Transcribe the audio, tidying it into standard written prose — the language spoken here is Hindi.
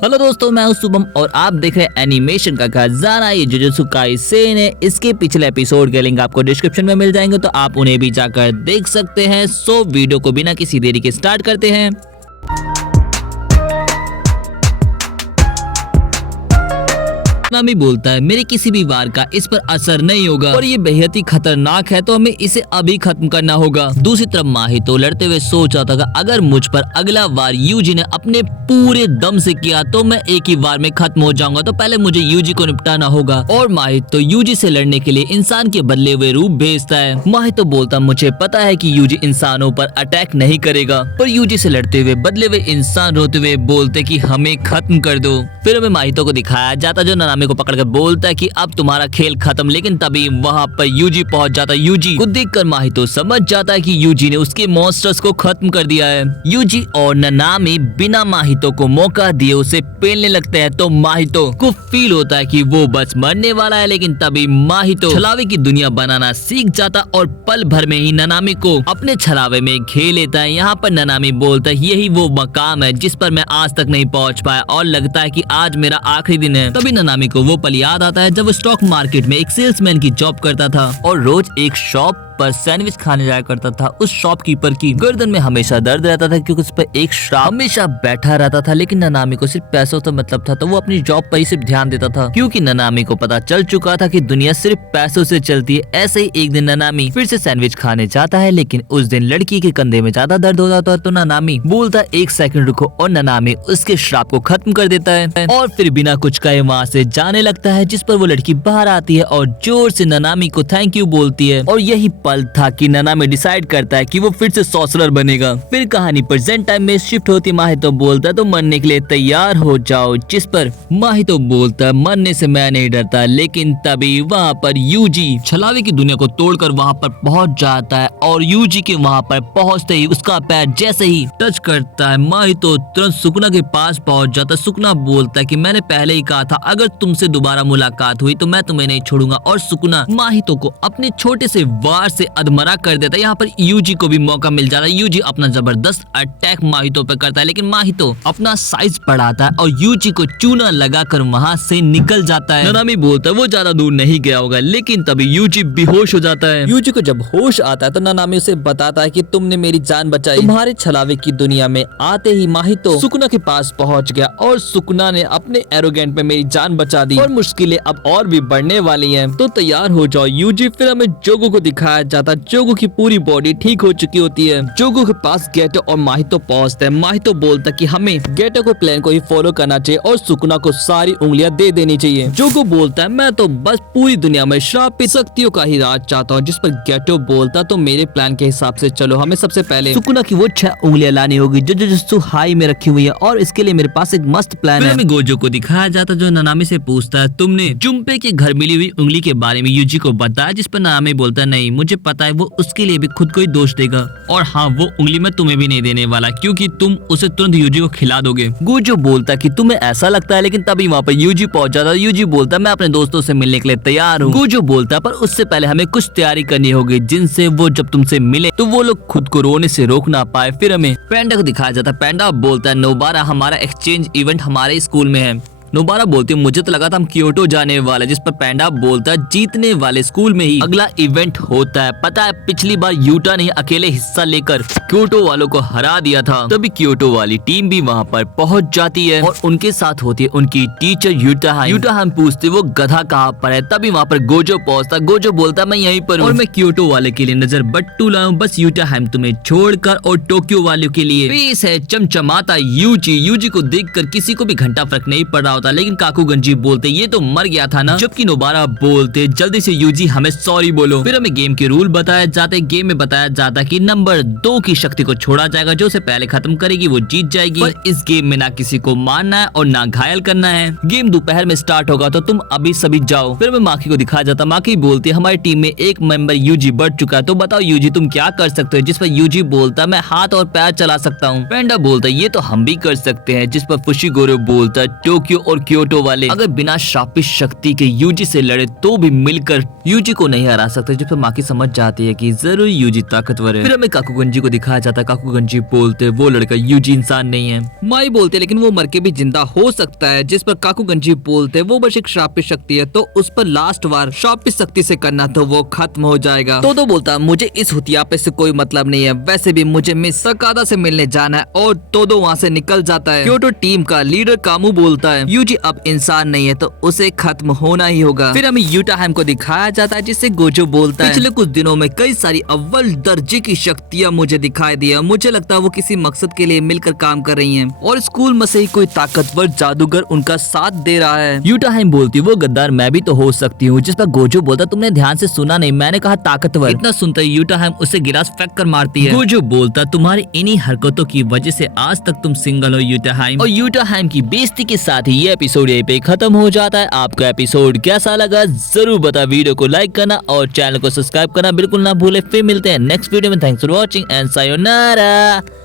हेलो दोस्तों, मैं हूं शुभम और आप देख रहे हैं एनिमेशन का खजाना। ये जुजुत्सु काइसेन है। इसके पिछले एपिसोड के लिंक आपको डिस्क्रिप्शन में मिल जाएंगे, तो आप उन्हें भी जाकर देख सकते हैं। सो वीडियो को बिना किसी देरी के स्टार्ट करते हैं। नामी बोलता है मेरे किसी भी वार का इस पर असर नहीं होगा और ये बेहद ही खतरनाक है, तो हमें इसे अभी खत्म करना होगा। दूसरी तरफ माहितो लड़ते हुए सोच रहा था कि अगर मुझ पर अगला वार यूजी ने अपने पूरे दम से किया तो मैं एक ही वार में खत्म हो जाऊंगा, तो पहले मुझे यूजी को निपटाना होगा। और माहितो यूजी से लड़ने के लिए इंसान के बदले हुए रूप भेजता है। माहितो बोलता मुझे पता है कि यूजी इंसानों पर अटैक नहीं करेगा, पर यूजी से लड़ते हुए बदले हुए इंसान रोते हुए बोलते कि हमें खत्म कर दो। फिर हमें माहितो को दिखाया जाता जो नानामी को पकड़कर बोलता है कि अब तुम्हारा खेल खत्म, लेकिन तभी वहाँ पर यूजी पहुँच जाता है। यूजी को देखकर माहितो समझ जाता है कि यूजी ने उसके मॉन्स्टर्स को खत्म कर दिया है। यूजी और नानामी बिना माहितो को मौका दिए उसे पेलने लगते हैं, तो माहितो को फील होता है कि वो बस मरने वाला है, लेकिन तभी माहितो छलावे की दुनिया बनाना सीख जाता और पल भर में ही नानामी को अपने छलावे में घेर लेता है। यहाँ पर नानामी बोलता है यही वो मकाम है जिस पर मैं आज तक नहीं पहुँच पाया और लगता है कि आज मेरा आखिरी दिन है। तभी नानामी को वो पल याद आता है जब वो स्टॉक मार्केट में एक सेल्समैन की जॉब करता था और रोज एक शॉप पर सैंडविच खाने जाया करता था। उस शॉपकीपर की गर्दन में हमेशा दर्द रहता था क्योंकि उस पर एक श्राप हमेशा बैठा रहता था, लेकिन नानामी को सिर्फ पैसों से मतलब था, तो वो अपनी जॉब पर ही सिर्फ ध्यान देता था क्योंकि नानामी को पता चल चुका था कि दुनिया सिर्फ पैसों से चलती है। ऐसे ही एक दिन नानामी फिर से सैंडविच खाने जाता है, लेकिन उस दिन लड़की के कंधे में ज्यादा दर्द हो जाता है, तो नानामी बोलता एक सेकंड रुको और नानामी उसके श्राप को खत्म कर देता है और फिर बिना कुछ कहे वहाँ से जाने लगता है, जिस पर वो लड़की बाहर आती है और जोर से नानामी को थैंक यू बोलती है। और यही पल था कि नानामी डिसाइड करता है कि वो फिर से सॉर्सरर बनेगा। फिर कहानी प्रेजेंट टाइम में शिफ्ट होती। माहितो बोलता है तो मरने के लिए तैयार हो जाओ, जिस पर माहितो बोलता है मरने से मैं नहीं डरता, लेकिन तभी वहाँ पर यूजी छलावे की दुनिया को तोड़कर वहाँ पर पहुँच जाता है और यूजी के वहाँ पर पहुँचते ही उसका पैर जैसे ही टच करता है, माहितो तुरंत सुकुना के पास पहुँच जाता है। सुकुना बोलता है कि मैंने पहले ही कहा था अगर तुमसे दोबारा मुलाकात हुई तो मैं तुम्हें नहीं छोड़ूंगा, और सुकुना माहितो को अपने छोटे से वार से अधमरा कर देता है। यहाँ पर यूजी को भी मौका मिल जाता है। यूजी अपना जबरदस्त अटैक माहितो पे करता है, लेकिन माहितो अपना साइज बढ़ाता है और यूजी को चूना लगाकर वहाँ से निकल जाता है। नानामी बोलता है वो ज्यादा दूर नहीं गया होगा, लेकिन तभी यूजी बेहोश हो जाता है। यूजी को जब होश आता है तो नानामी उसे बताता है कि तुमने मेरी जान बचाई। तुम्हारे छलावे की दुनिया में आते ही माहितो सुकुना के पास पहुँच गया और सुकुना ने अपने एरोगेंट में मेरी जान बचा दी और मुश्किलें अब और भी बढ़ने वाली है, तो तैयार हो जाओ यूजी। फिर हमें जोगो को दिखाया जाता। जोगो की पूरी बॉडी ठीक हो चुकी होती है। जोगो के पास गेटो और माहितो पहुंचते हैं। माहितो बोलता कि हमें गेटो को प्लान को ही फॉलो करना चाहिए और सुकुना को सारी उंगलियां दे देनी चाहिए। जोगो बोलता है मैं तो बस पूरी दुनिया में श्रापित शक्तियों का ही राज चाहता हूँ, जिस पर गेटो बोलता तो मेरे प्लान के हिसाब से चलो, हमें सबसे पहले सुकुना की वो 6 उंगलियां लानी होगी जो जुजुत्सु हाई में रखी हुई है, और इसके लिए मेरे पास एक मस्त प्लान है। गोजो को दिखाया जाता जो नानामी से पूछता है तुमने जुम्पे के घर मिली हुई उंगली के बारे में यूजी को बताया, जिस पर नानामी बोलता है नहीं मुझे पता है, वो उसके लिए भी खुद को ही दोष देगा, और हाँ वो उंगली मैं तुम्हें भी नहीं देने वाला क्योंकि तुम उसे तुरंत यूजी को खिला दोगे। गोजो बोलता कि तुम्हें ऐसा लगता है, लेकिन तभी वहाँ पर यूजी पहुंच जाता है। यूजी बोलता मैं अपने दोस्तों से मिलने के लिए तैयार हूँ। गोजो बोलता पर उससे पहले हमें कुछ तैयारी करनी होगी जिनसे वो जब तुमसे मिले तो वो लोग खुद को रोने से रोक ना पाए। फिर हमें पैंडा को दिखाया जाता है। पैंडा बोलता है नोबारा हमारा एक्सचेंज इवेंट हमारे स्कूल में है। नोबारा बोलती है मुझे तो लगा था हम क्योटो जाने वाले, जिस पर पैंडा बोलता है जीतने वाले स्कूल में ही अगला इवेंट होता है। पता है पिछली बार यूटा ने अकेले हिस्सा लेकर क्योटो वालों को हरा दिया था। तभी क्योटो वाली टीम भी वहाँ पर पहुँच जाती है और उनके साथ होती है उनकी टीचर यूटाहाइम। यूटाहाइम पूछते वो गधा कहाँ पर है, तभी वहाँ पर गोजो पहुँचता। गोजो बोलता मैं यहीं पर हूँ और मैं क्योटो वाले के लिए नजर बट्टू लाऊं, बस यूटाहाइम तुम्हें छोड़कर, और टोक्यो वालों के लिए पेश है चमचमाता यूजी। यूजी को देखकर किसी को भी घंटा फर्क नहीं पड़ रहा होता, लेकिन काकुगंजी बोलते ये तो मर गया था ना, जबकि नोबारा बोलते जल्दी से यूजी हमें सॉरी बोलो। फिर हमें गेम के रूल बताया जाते। गेम में बताया जाता कि नंबर 2 की शक्ति को छोड़ा जाएगा, जो उसे पहले खत्म करेगी वो जीत जाएगी, पर इस गेम में ना किसी को मारना है और ना घायल करना है। गेम दोपहर में स्टार्ट होगा तो तुम अभी सभी जाओ। फिर हमें माकी को दिखाया जाता। माकी बोलती हमारी टीम में एक मेंबर यूजी बढ़ चुका है, तो बताओ यूजी तुम क्या कर सकते हो, जिस पर यूजी बोलता मैं हाथ और पैर चला सकता हूँ। पेंडा बोलता ये तो हम भी कर सकते हैं, जिस पर फुशिगोरो बोलता टोक्यो और क्योटो वाले अगर बिना श्रापित शक्ति के यूजी से लड़े तो भी मिलकर यूजी को नहीं हरा सकते, जिस पर माकी समझ जाती है कि जरूर यूजी ताकतवर है। फिर हमें काकुगंजी को दिखाया जाता है। काकुगंजी बोलते वो लड़का यूजी इंसान नहीं है। माई बोलते लेकिन वो मर के भी जिंदा हो सकता है, जिस पर काकुगंजी बोलते वो बस एक श्रापित शक्ति है, तो उस पर लास्ट वार श्रापित शक्ति से करना तो वो खत्म हो जाएगा। तो बोलता मुझे इस हुतियापे से कोई मतलब नहीं है, वैसे भी मुझे मिस सकादा से मिलने जाना है, और तो वहाँ से निकल जाता है। क्योटो टीम का लीडर कामू बोलता है यूजी अब इंसान नहीं है तो उसे खत्म होना ही होगा। फिर हमें यूटाहैम को दिखाया जाता है जिससे गोजो बोलता है पिछले कुछ दिनों में कई सारी अव्वल दर्जे की शक्तियाँ मुझे दिखाई दी है, मुझे लगता है वो किसी मकसद के लिए मिलकर काम कर रही हैं और स्कूल में से ही कोई ताकतवर जादूगर उनका साथ दे रहा है। यूटाहैम बोलती वो गद्दार मैं भी तो हो सकती हूँ, जिस पर गोजो बोलता तुमने ध्यान से सुना नहीं, मैंने कहा ताकतवर। इतना सुनते ही यूटाहैम उसे गिलास फेंक कर मारती है। गोजो बोलता तुम्हारी इन्हीं हरकतों की वजह से आज तक तुम सिंगल हो यूटाहैम। और यूटाहैम की बेइज्जती के साथ ही ये एपिसोड यहीं पे खत्म हो जाता है। आपका एपिसोड कैसा लगा जरूर बता, वीडियो को लाइक करना और चैनल को सब्सक्राइब करना बिल्कुल ना भूले। फिर मिलते हैं नेक्स्ट वीडियो में। Thanks for watching and sayonara.